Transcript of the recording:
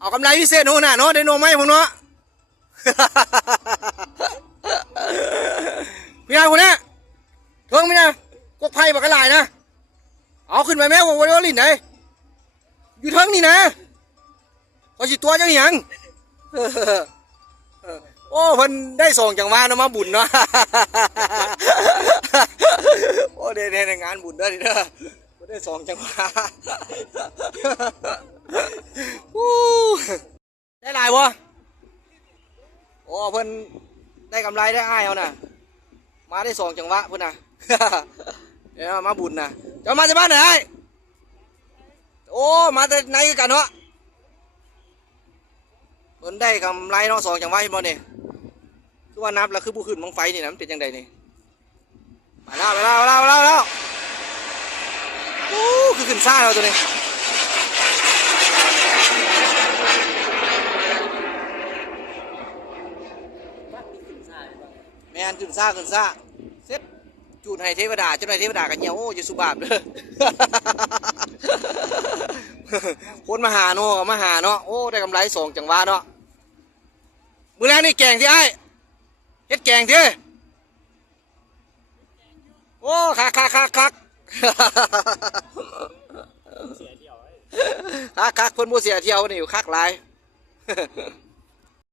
เอากำไรพิเศษโน่นน่ะเนาะได้โน่ไหมผมเนาะ พี่นายคนนี้เทิงพี่นายกกไผ่บักกระหลายนะเอาขึ้นไปแม่ผมวันนี้ลิ้นไหนอยู่เทิงนี่นะพอจิตัวจังหยัง โอ้เพิ่นได้ส่งจังหวะนะมาบุญเนาะ โอ้ในงานบุญเด้อนี่เด้อเพิ่นได้ส่งจังหวะ ได้หลายวะโอ้เพิ่นได้กำไรได้อ้ายเอาน่ะมาได้ส่งจังหวะเพิ่นน่ะ เดี๋ยวมาบุญน่ะจะมาจากบ้านไหนไอ้โอ้มาแต่ไหนกันเนาะเพิ่นได้กำไรเนาะส่งจังหวะเห็นบ่เนี่ยคือว่านับแล้วคือบุขึ้นบังไฟนี่นะมันเป็นยังไงนี่มาแล้วโอ้คือขึ้นซ่าเราตัวนี้แม่นขึ้นซ่าเซ็ตจูดให้เทวดาเจ้าหน่ายเทวดากันเหี่ยวโอ้จะสุบาบเด้อ คนมาหาเนาะมาหาเนาะโอ้ได้กำไรส่งจังหวะเนาะมื้อแรกนี่แกงที่ไอ้เฮ็ดแกงที่โอ้คัก คักเพิ่นบ่เสียเที่ยวนี่อยู่คักหลาย